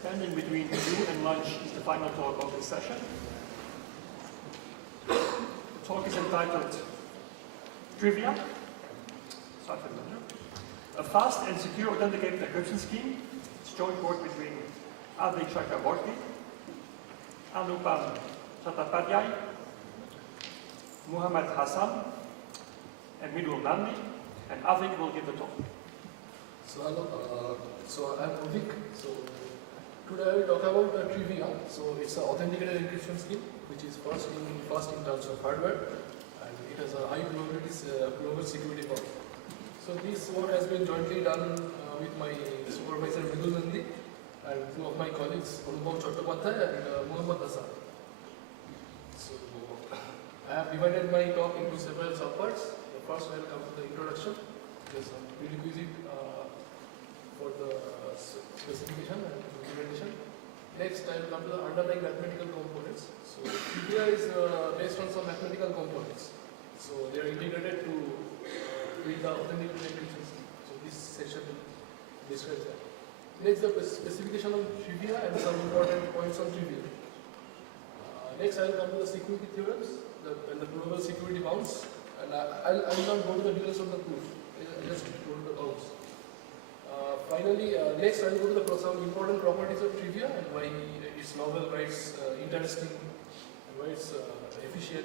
Standing between you and lunch is the final talk of this session. The talk is entitled Trivia, a fast and secure authenticated encryption scheme. It's joint work between Adi Chakraborty, Anupam Chattopadhyay, Muhammad Hassan, and Midul Nandi, and Avik will give the talk. So hello, so I'm Avik. So today I will talk about Trivia. So it's an authenticated encryption scheme, which is first in terms of hardware, and it has a high probability global security buffer. So this work has been jointly done with my supervisor Midul Nandi and two of my colleagues Anupam Chattopadhyay and Muhammad Hassan. So I have divided my talk into several subparts. The first I will come to the introduction, which is a prerequisite for the specification and implementation. Next, I will come to the underlying mathematical components. So Trivia is based on some mathematical components. So they are integrated to build the authenticated encryption scheme. So this section describes that. Next, the specification of Trivia and some important points on Trivia. Next, I will come to the security theorems and the probable security bounds. And I will not go to the details of the proof. I'll just go to the bounds. Finally, next I will go to some important properties of Trivia and why it's novel, why it's interesting, and why it's efficient.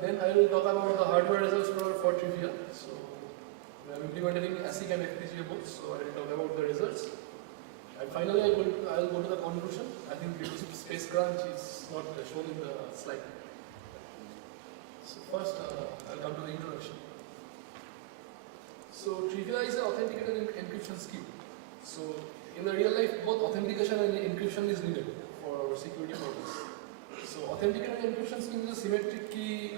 Then I will talk about the hardware results for Trivia. So we are implementing ASIC and FPGA both, so I will talk about the results. And finally, I will go to the conclusion. I think because space crunch is not shown in the slide. So first, I will come to the introduction. So Trivia is an authenticated encryption scheme. So in the real life, both authentication and encryption is needed for our security purpose. So authenticated encryption scheme is a symmetric key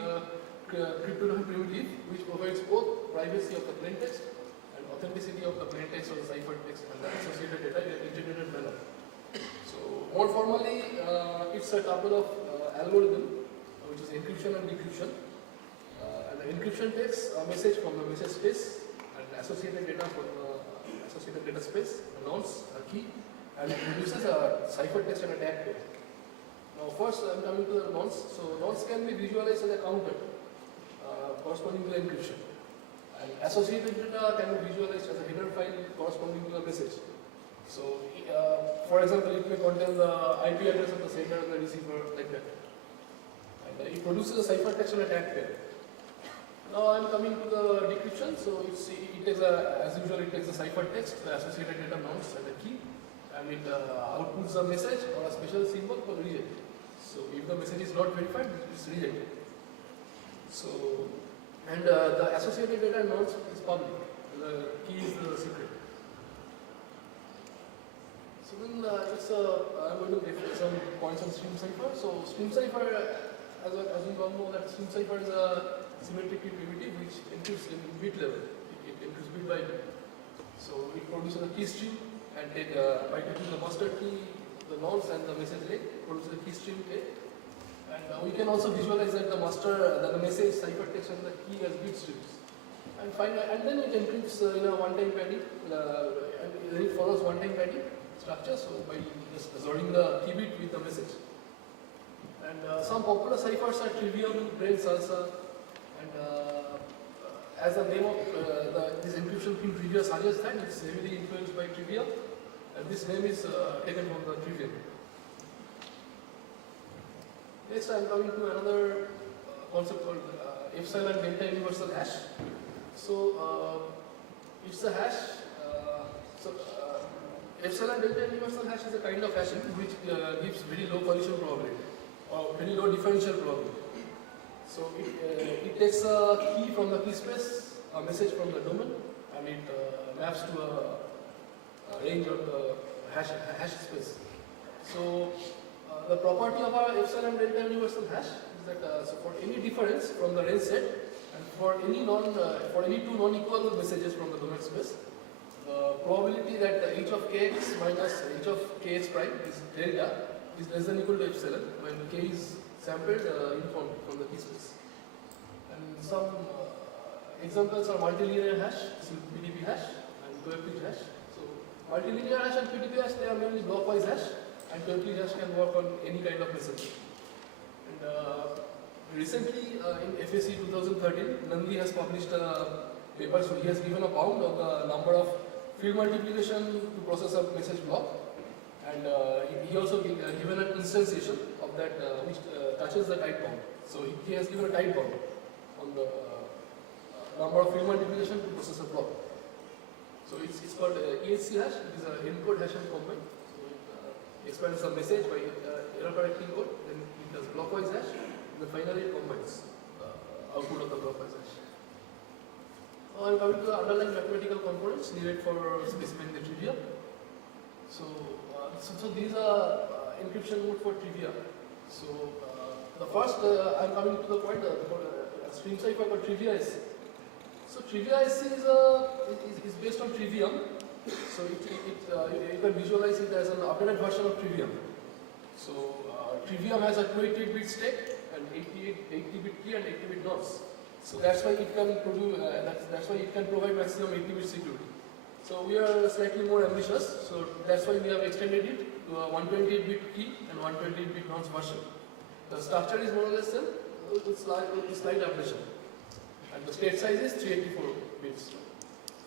cryptographic primitive which provides both privacy of the plain text and authenticity of the plain text or the ciphertext and the associated data in an integrated manner. So more formally, it's a tuple of algorithm which is encryption and decryption. And the encryption takes a message from the message space and associated data from the associated data space, a nonce, a key, and it produces a ciphertext and a tag pair. Now first I am coming to the nonce. So nonce can be visualized as a counter corresponding to the encryption. And associated data can be visualized as a header file corresponding to the message. So for example, it may contain the IP address of the sender and the receiver like that. And it produces a ciphertext and a tag pair. Now I am coming to the decryption. So it takes as usual, it takes a ciphertext, the associated data nonce and the key, and it outputs a message or a special symbol for reject. So if the message is not verified, it is rejected. So and the associated data nonce is public. The key is the secret. So then I'm going to give some points on stream cipher. So stream cipher, as you all know, that stream cipher is a symmetric key primitive which encrypts in bit level. It encrypts bit by bit. So it produces a key stream and by taking the master key, the nonce and the message leg, produces a key stream K. And we can also visualize that the message, ciphertext and the key as bit streams. And finally, and then it encrypts in a one-time padding, and it follows one-time padding structure. So by just assorting the key bit with the message. And some popular ciphers are Trivium, Brain, Salsa, and as the name of this encryption theme Trivia suggests that it's heavily influenced by Trivia, and this name is taken from the Trivium. Next, I am coming to another concept called epsilon delta universal hash. So it's a hash. Epsilon delta universal hash is a kind of hashing which gives very low collision probability or very low differential probability. So it takes a key from the key space, a message from the domain, and it maps to a range of the hash space. So the property of our epsilon delta universal hash is that so for any difference from the range set and for any two non-equal messages from the domain space, the probability that h of kx minus h of kx prime is delta is less than equal to epsilon when k is sampled uniform from the key space. And some examples are multilinear hash, BDP hash, and coefficient hash. So Multilinear hash and PDB hash, they are mainly blockwise hash, and Berkeley hash can work on any kind of message. And recently, in FAC 2013, Nandi has published a paper, so he has given a bound of the number of field multiplication to process a message block, and he also given an instantiation of that which touches the type bound. So he has given a type bound on the number of field multiplication to process a block. So it's called EHC hash. It is an encode hash and combine. So it expands the message by error correcting code, then it does blockwise hash, and then finally it combines the output of the blockwise hash. Now I'm coming to the underlying mathematical components needed for specifying the trivia. So, so these are encryption mode for trivia. So the first, I'm coming to the point, stream cipher for trivia IC. So trivia IC is based on Trivium. So you can visualize it as an updated version of Trivium. So Trivium has a 28-bit stack and 80-bit key and 80-bit nonce. So that's why it can produce. That's why it can provide maximum 80-bit security. So we are slightly more ambitious. So that's why we have extended it to a 128-bit key and 128-bit nonce version. The structure is more or less same with slight updation. And the state size is 384 bits.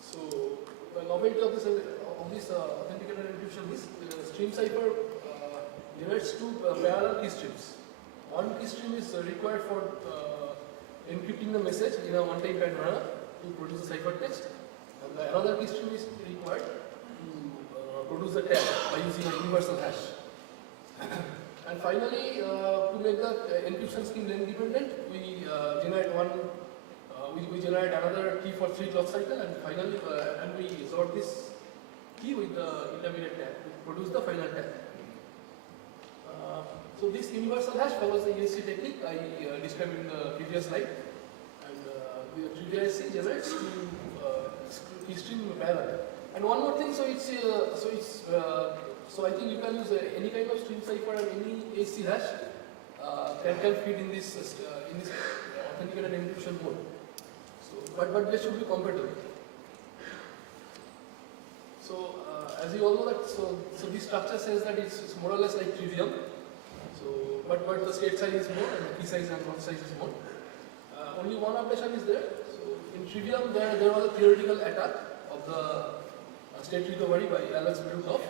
So the novelty of this authenticated encryption is stream cipher generates two parallel key streams. One key stream is required for encrypting the message in a one-time manner to produce the ciphertext, and the another key stream is required to produce the tag by using a universal hash. And finally, to make the encryption scheme length dependent, we generate we generate another key for 3 clock cycle, and finally, and we sort this key with the intermediate tag to produce the final tag. So this universal hash follows the ESC technique I described in the previous slide, and the trivia IC generates two key stream parallel. And one more thing, so I think you can use any kind of stream cipher and any ESC hash can fit in this authenticated encryption mode. But they should be compatible. So as you all know that, so this structure says that it's more or less like Trivium. So but the state size is more and the key size and nonce size is more. Only one updation is there. So in Trivium there was a theoretical attack of the state recovery by Alex Bidukov.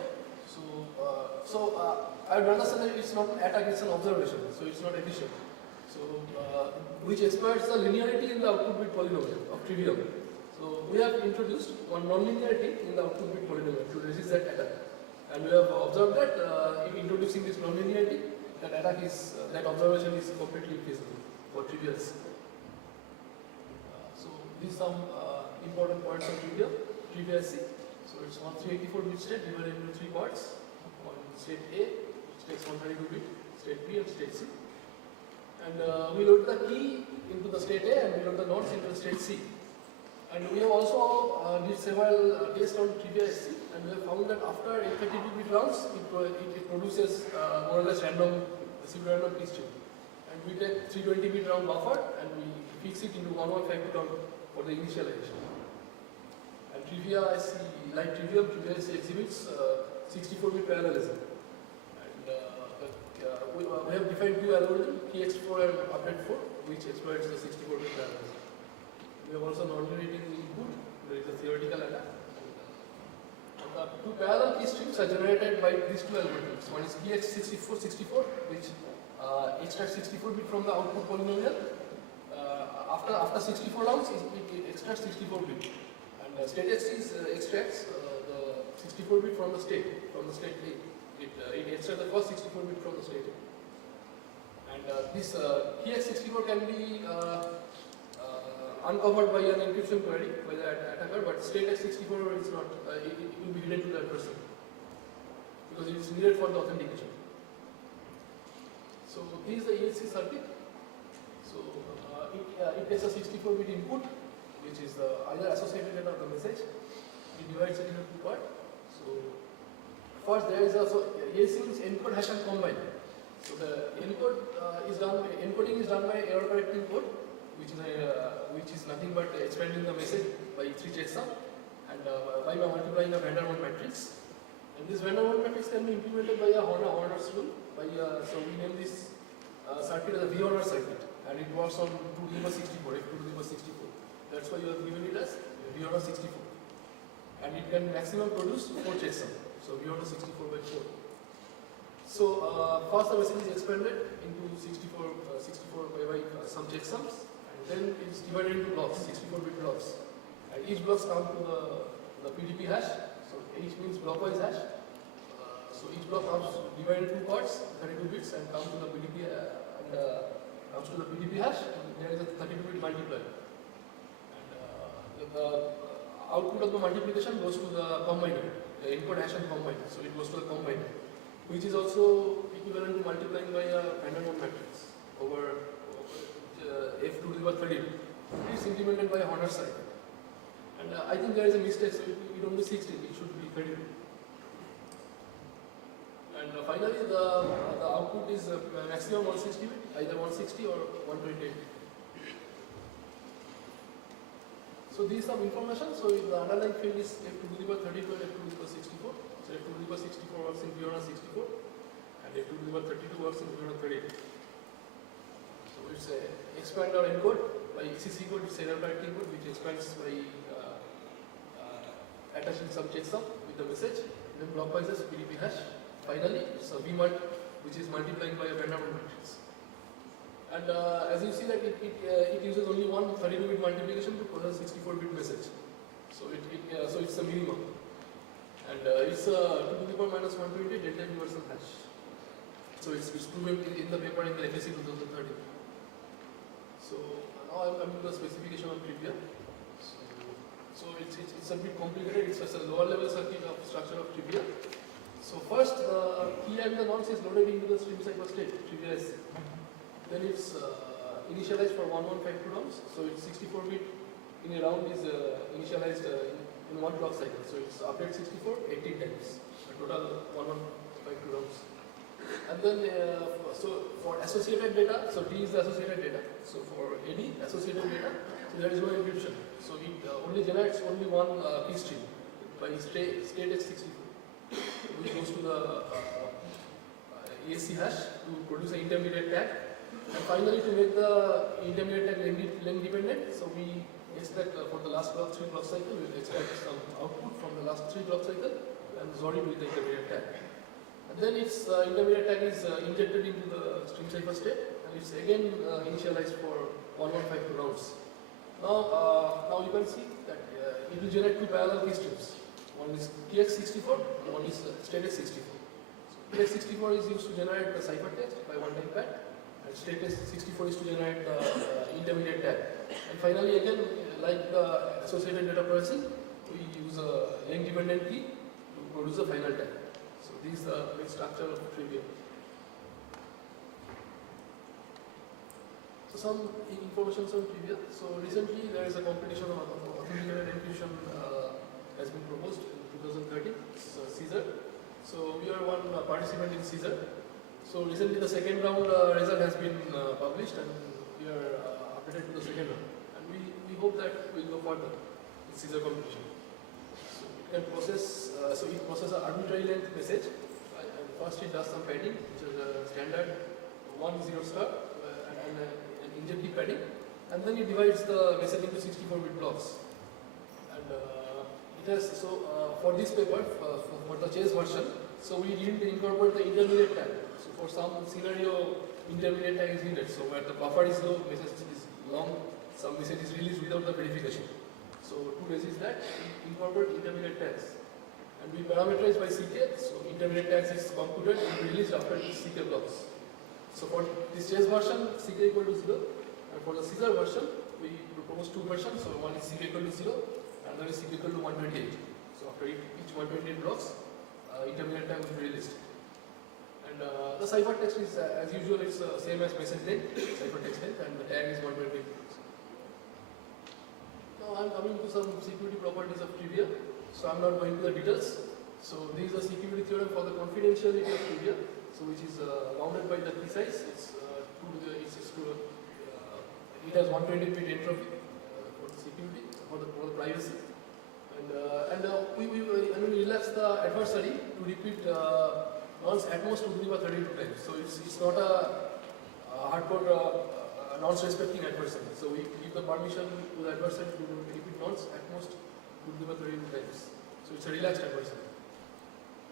So I would understand that it's not an attack, it's an observation. So it's not efficient. So, which exploits the linearity in the output bit polynomial of Trivium. So, we have introduced one non-linearity in the output bit polynomial to resist that attack. And we have observed that in introducing this non-linearity, that observation is completely feasible for trivials. So, these are some important points of Trivia IC. So, it's 384-bit state divided into 3 parts. One state A, which takes 132-bit, state B and state C. And we load the key into the state A and we load the nonce into the state C. And we have also did several tests on Trivia IC, and we have found that after 32-bit rounds, it produces more or less random key stream. And we take 320-bit round buffer and we fix it into 1152 round for the initialization. And Trivia IC, like Trivium, Trivia IC exhibits 64-bit parallelism. We have defined two algorithms, TX4 and update4, which exploits the 64-bit parallelism. We have also non-linearity in the input. There is a theoretical attack. And the two parallel key streams are generated by these two algorithms. One is TX6464, which extracts 64-bit from the output polynomial. After 64 rounds, it extracts 64-bit. And StateX extracts the 64-bit from the state A. It extracts the first 64-bit from the state. And this TX64 can be uncovered by an encryption query by the attacker, but StateX64 is not. It will be hidden to that person because it is needed for the authentication. So this is the ESC circuit. So it takes a 64-bit input, which is either associated data or the message. It divides it into 2 parts. So first, there is also ESC is encode, hash, and combine. So the encoding is done by error correcting code, which is nothing but expanding the message by 3 checksum and by multiplying a Vandermonde matrix. And this van der Waals matrix can be implemented by a Horner's rule. So we name this circuit as a V-Horner circuit, and it works on 2 to the power 64, F2 to the power 64. That's why you have given it as V-Horner 64. And it can maximum produce 4 checksums. So V-Horner 64 by 4. So first the message is expanded into 64 by some checksums, and then it's divided into blocks, 64-bit blocks. And each blocks come to the PDP hash. So each means blockwise hash. So each block comes divided into parts, 32 bits, and comes to the PDP hash. And there is a 32-bit multiplier. And the output of the multiplication goes to the combiner, the input hash and combiner. So it goes to the combiner, which is also equivalent to multiplying by a van der Waals matrix over F2 to the power 32. It is implemented by a Horner circuit. And I think there is a mistake, so it won't be 16, it should be 32. And finally, the output is maximum 160 bit, either 160 or 128. So these some information. So the underlying field is F2 to the power 32 and F2 to the power 64. So F2 to the power 64 works in V-Horner 64, and F2 to the power 32 works in V-Horner 32. So it's a expand or encode by XCC code. It's error parity code which expands by attaching some checksum with the message, and then blockwise as PDP hash. Finally, it's a VMUT which is multiplying by a van der Waals matrix. And as you see that it uses only one 32-bit multiplication to process 64-bit message. So it's a minimum. And it's 2 to the power minus 120 delta universal hash. So it's proven in the paper in the FSC 2013. So now I'm coming to the specification of trivia. So it's a bit complicated. It's just a lower level circuit of structure of trivia. So first, key and the nonce is loaded into the stream cipher state, trivia SC. Then it's initialized for 1152 rounds. So it's 64-bit in a round is initialized in one clock cycle. So it's update 64 18 times. A total 1152 rounds. And then so for associated data, so T is the associated data. So for any associated data, so there is no encryption. So it only generates only one key stream by state x64, which goes to the ESC hash to produce an intermediate tag. And finally, to make the intermediate tag length dependent, so we expect for the last 3 clock cycle, we will extract some output from the last 3 clock cycle and resolve it with the intermediate tag. And then its intermediate tag is injected into the stream cipher state, and it's again initialized for 1152 rounds. Now you can see that it will generate 2 parallel key streams. One is TX64 and one is StateX64. So TX64 is used to generate the cipher text by one-time pad, and StateX64 is to generate the intermediate tag. And finally, again, like the associated data processing, we use a length-dependent key to produce a final tag. So this is the basic structure of trivia. So some information on trivia. So recently there is a competition of authenticated encryption has been proposed in 2013. It's CSER. So we are one participant in CSER. So recently the second round result has been published, and we are updated to the second round. And we hope that we will go further in CSER competition. So it can process. So it processes an arbitrary length message. And first it does some padding, which is a standard 1-0 star, and an injective padding, and then it divides the message into 64-bit blocks. And it has for this paper, for the chase version, so we didn't incorporate the intermediate tag. So for some scenario, intermediate tag is needed. So where the buffer is low, message is long, some message is released without the verification. So to resist that, we incorporate intermediate tags. And we parameterize by CK, so intermediate tags is computed and released after these CK blocks. So for this chase version, CK equal to 0, and for the CSER version, we propose 2 versions. So one is CK equal to 0, and another is CK equal to 128. So after each 128 blocks, intermediate tag will be released. And the cipher text is, as usual, it's same as message length, cipher text length, and the tag is 128. Now I am coming to some security properties of trivia. So I am not going to the details. So this is a security theorem for the confidentiality of trivia. So which is bounded by the key size. It has 120-bit entropy for the security, for the privacy. And we relax the adversary to repeat nonce at most 2 to the power 32 times. So it's not a hardcore nonce respecting adversary. So we give the permission to the adversary to repeat nonce at most 2 to the power 32 times. So it's a relaxed adversary.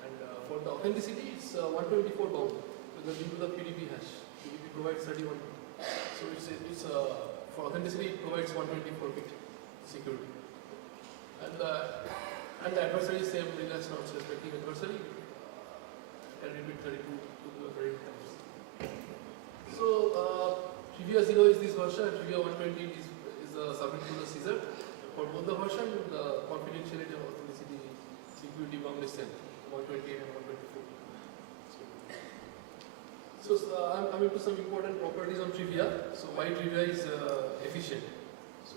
And for the authenticity, it's 124 bound. So due to the PDP hash, PDP provides 31. So for authenticity, it provides 124 bit security. And the adversary is same relaxed nonce respecting adversary can repeat 32 to the 32 times. So Trivia 0 is this version and Trivia 120 is subject to the Caesar. For both the version, the confidentiality and authenticity security bound is same, 128 and 124. So I'm coming to some important properties on Trivia. So why Trivia is efficient. So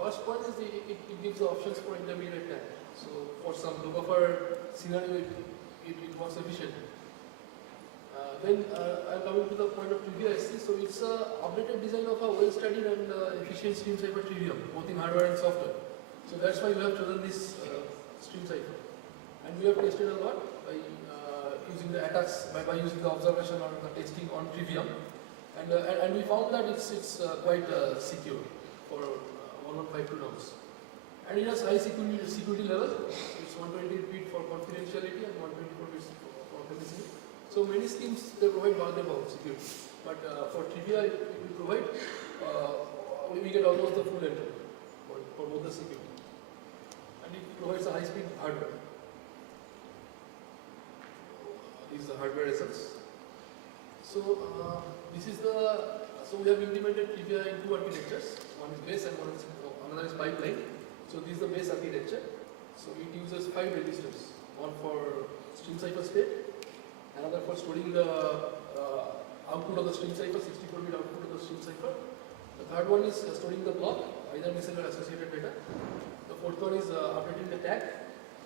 first point is it gives the options for intermediate time. So for some low buffer scenario, it works efficient. Then I'm coming to the point of Trivia SC. So it's an updated design of a well-studied and efficient stream cipher Trivium, both in hardware and software. So that's why we have chosen this stream cipher. And we have tested a lot by using the attacks, by using the observation or the testing on Trivium. And we found that it's quite secure for 1152 nodes. And it has high security level. It's 120 bit for confidentiality and 124 bits for authenticity. So many schemes they provide bound security, but for Trivia it will provide we get almost the full entry for both the security, and it provides a high-speed hardware. These are the hardware results. So this is so we have implemented Trivia in two architectures. One is base and another is pipeline. So this is the base architecture. So it uses 5 registers, one for stream cipher state, another for storing the output of the stream cipher, 64-bit output of the stream cipher. The third one is storing the block, either missing or associated data. The fourth one is updating the tag,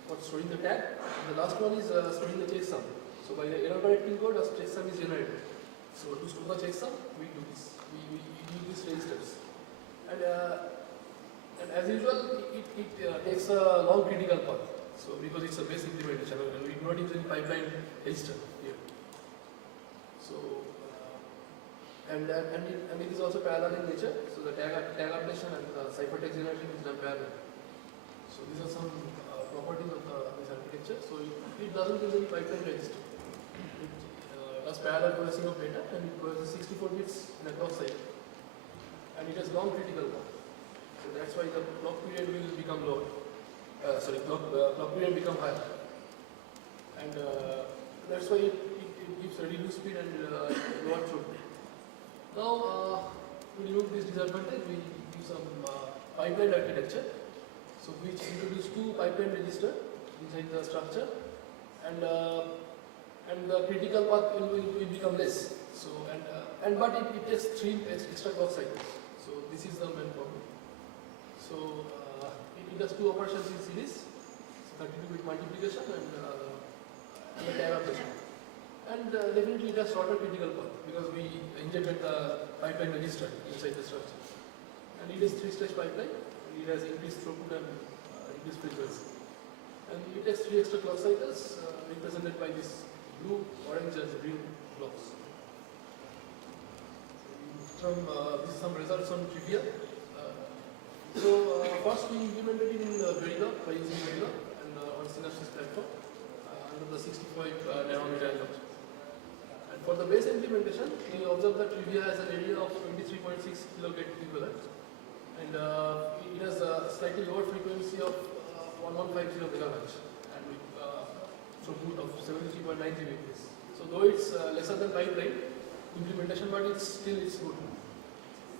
for storing the tag. And the last one is storing the checksum. So by the error correcting code, a checksum is generated. So to store the checksum, we do this. We use these registers. And as usual, it takes a long critical path. So because it's a base implementation, and we do not use any pipeline register here. So and it is also parallel in nature. So the tag updation and the ciphertext generation is done parallel. So these are some properties of this architecture. So it doesn't use any pipeline register. It does parallel processing of data, and it processes 64 bits in a clock cycle. And it has long critical path. So that's why the clock period will become lower. Clock period become higher. And that's why it gives reduced speed and lower throughput. Now, to remove this disadvantage, we use some pipeline architecture. So which introduce 2 pipeline registers inside the structure, and the critical path will become less. So but it takes 3 extra clock cycles. So this is the main problem. So it does 2 operations in series, 32-bit multiplication and the tag operation. And definitely it has shorter critical path because we injected the pipeline register inside the structure. And it is 3-stage pipeline. It has increased throughput and increased frequency. And it takes 3 extra clock cycles represented by this blue, orange and green blocks. This is some results on Trivia. First we implemented it in Verilog by using Verilog and on Synopsys platform under the 65 nanometer node. And for the base implementation, we observed that Trivia has an area of 23.6 kilogate equivalent, and it has a slightly lower frequency of 1150 MHz and with throughput of 73.9 Gbps. So though it's lesser than pipeline implementation, but it's good.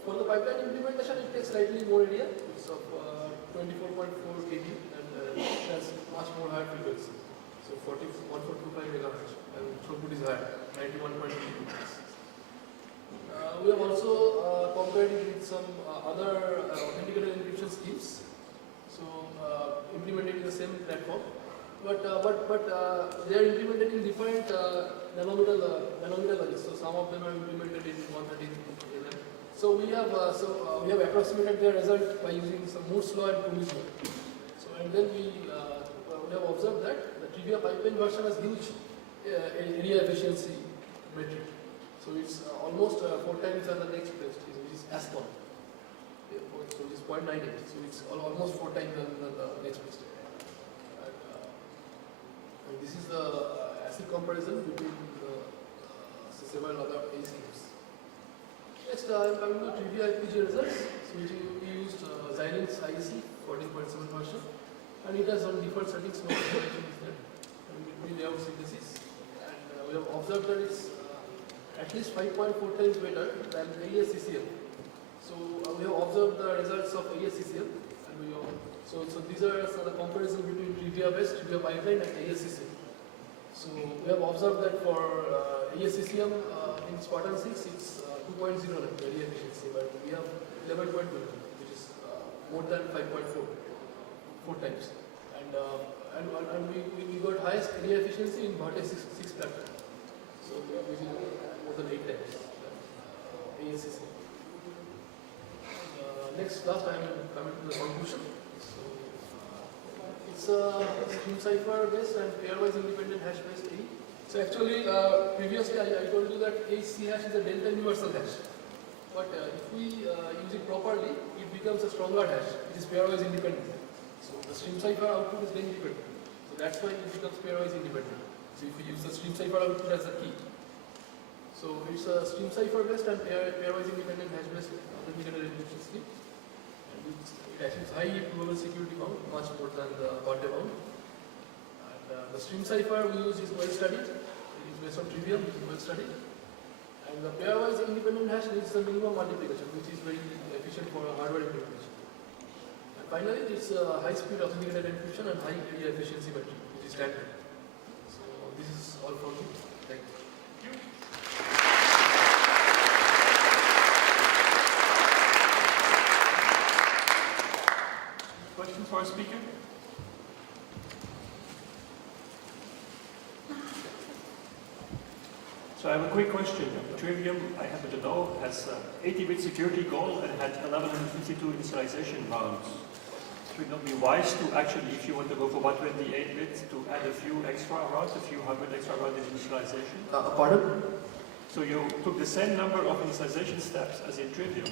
For the pipeline implementation, it takes slightly more area. It's of 24.4 kb and it has much more higher frequency. So 1425 MHz and throughput is higher, 91.2 Gbps. We have also compared it with some other authenticated encryption schemes. So implemented in the same platform, but they are implemented in different nanometer values. So some of them are implemented in 130 nm. So we have approximated their result by using some Moore's law and Punney's law. and then we have observed that the trivia pipeline version has huge area efficiency metric. So it's almost 4 times than the next best, which is ASCON. So it is 0.98. So it's almost 4 times than the next best. And this is the acid comparison between several other A schemes. Next, I am coming to trivia FPGA results. So we used Xilinx IC 14.7 version, and it has some different settings. No information is there. And between layout synthesis, and we have observed that it's at least 5.4 times better than AES-CCM. So we have observed the results of AES-CCM, and so these are the comparison between trivia-based, trivia pipeline, and AES-CCM. So we have observed that for AES-CCM in Spartan 6, it's 2.0 area efficiency, but we have 11.2, which is more than 5.4, 4 times. And we got highest area efficiency in Vertex 6 platform. So we are using more than 8 times AES-CCM. Last I am coming to the conclusion. So it's a stream cipher based and pairwise independent hash based AE. So actually, previously I told you that HC hash is a delta universal hash. But if we use it properly, it becomes a stronger hash. It is pairwise independent. So the stream cipher output is very independent. So that's why it becomes pairwise independent. So if we use the stream cipher output as a key. So it's a stream cipher based and pairwise independent hash based authenticated encryption scheme. And it achieves high probable security bound, much more than the birthday bound. And the stream cipher we use is well studied. It is based on Trivium, which is well studied. And the pairwise independent hash needs the minimum multiplication, which is very efficient for hardware implementation. And finally, it's high speed authenticated encryption and high area efficiency metric, which is standard. So this is all from me. Thank you. Questions for our speaker? So I have a quick question. Trivium, I happen to know, has 80-bit security goal and had 1152 initialization rounds. Should it not be wise to actually, if you want to go for 128-bit, to add a few extra rounds, a few hundred extra rounds in initialization? Pardon? So you took the same number of initialization steps as in Trivium.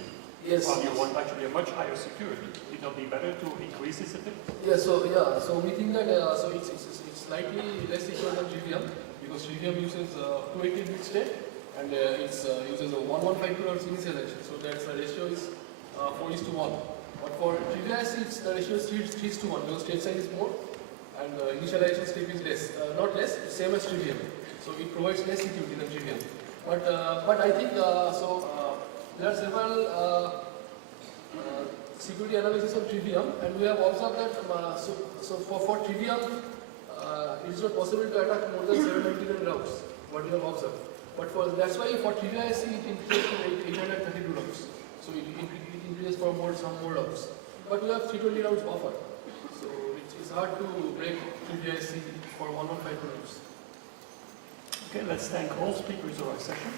Yes. While you want actually a much higher security. Would it not be better to increase this a bit? So we think that so it's slightly less equal than Trivium, because Trivium uses 280-bit state and it uses a 1152 initialization. So that's the ratio is 4:1. But for Trivia, the ratio is 3:1 because state size is more and initialization step is less. Not less, it's same as Trivium. So it provides less security than Trivium. But I think there are several security analysis of Trivium, and we have observed that for Trivium, it is not possible to attack more than 799 routes, what we have observed. But that's why for Trivia IC it increases to 832 routes. So it increases for some more routes. But we have 320 routes buffer. So it's hard to break Trivia IC for 1152 routes. Okay, let's thank all speakers of our session.